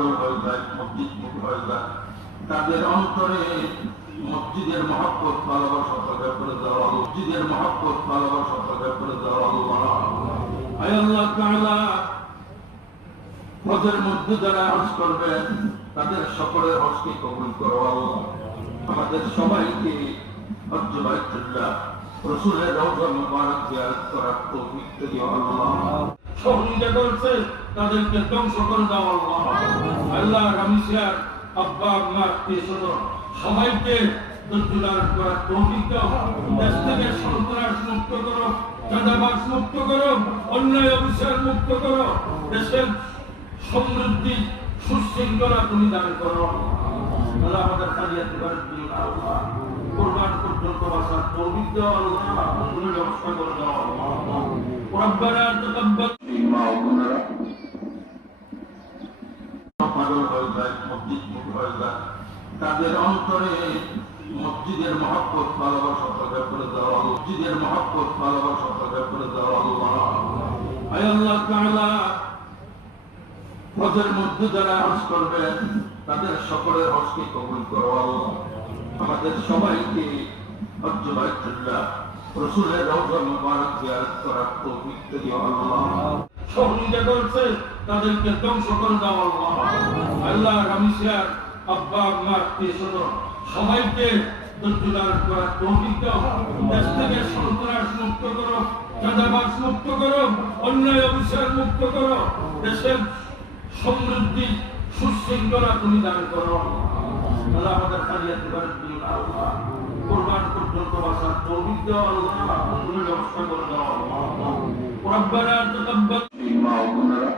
পাগল হয়ে যায়, মসজিদ মুখ হয়ে যায়, তাদের অন্তরে মসজিদের মহব্বত ভালোবাসা প্রকাশ করে দেওয়া, মসজিদের মহব্বত ভালোবাসা প্রকাশ করে দেওয়া। আয় আল্লাহ তাআলা, হজের মধ্যে যারা হজ করবে তাদের সকলের হজকে কবুল করো আল্লাহ। আমাদের সবাইকে হজ্জ বাইতুল্লাহ রাসূলের রওজা মুবারক জিয়ারত করার তৌফিক দিও আল্লাহ। সহযোগিতা করছে তাদেরকে ধ্বংস করে দাও আল্লাহ। আল্লাহ রামিসার আব্বা আম্মা আত্মীয়স্বজন সবাইকে দোলার করার তৌফিক দাও। দেশ থেকে সন্ত্রাস মুক্ত করো, চাঁদাবাজ মুক্ত করো, অন্যায় অবিচার মুক্ত করো। দেশের সমৃদ্ধি সুশৃঙ্খলা তুমি দান করো আল্লাহ। আমাদের কালিয়াতি বাড়ির দিন আল্লাহ কুরবান পর্যন্ত বাসার তৌফিক দাও আল্লাহ। তুমি ব্যবস্থা করে দাও আল্লাহ। রব্বানা তাকাব্বাল। মা ও বোনেরা, পাগল হয়ে যায়, মসজিদ মুখ হয়ে যায়, তাদের অন্তরে মসজিদের মহব্বত ভালোবাসা প্রকাশ করে দেওয়া, মসজিদের মহব্বত ভালোবাসা প্রকাশ করে দেওয়া আল্লাহ। আয় আল্লাহ তাআলা, হজের মধ্যে যারা হজ করবে তাদের সকলের হজকে কবুল করো আল্লাহ। আমাদের সবাইকে হজ্জ বাইতুল্লাহ রাসূলের রওজা মুবারক জিয়ারত করার তৌফিক দিও আল্লাহ। সহযোগিতা করছে তাদেরকে ধ্বংস করে দাও আল্লাহ। আল্লাহ রামিসার আব্বা আম্মা আত্মীয়স্বজন সবাইকে দোলার করার তৌফিক দাও। দেশ থেকে সন্ত্রাস মুক্ত করো, চাঁদাবাজ মুক্ত করো, অন্যায় অবিচার মুক্ত করো। দেশের সমৃদ্ধি সুশৃঙ্খলা তুমি দান করো আল্লাহ। আমাদের কালিয়াতি বাড়ির দিন আল্লাহ কুরবান পর্যন্ত বাসার তৌফিক দাও আল্লাহ। তুমি ব্যবস্থা করে দাও আল্লাহ। রব্বানা তাকাব্বাল। মা ও বোনেরা,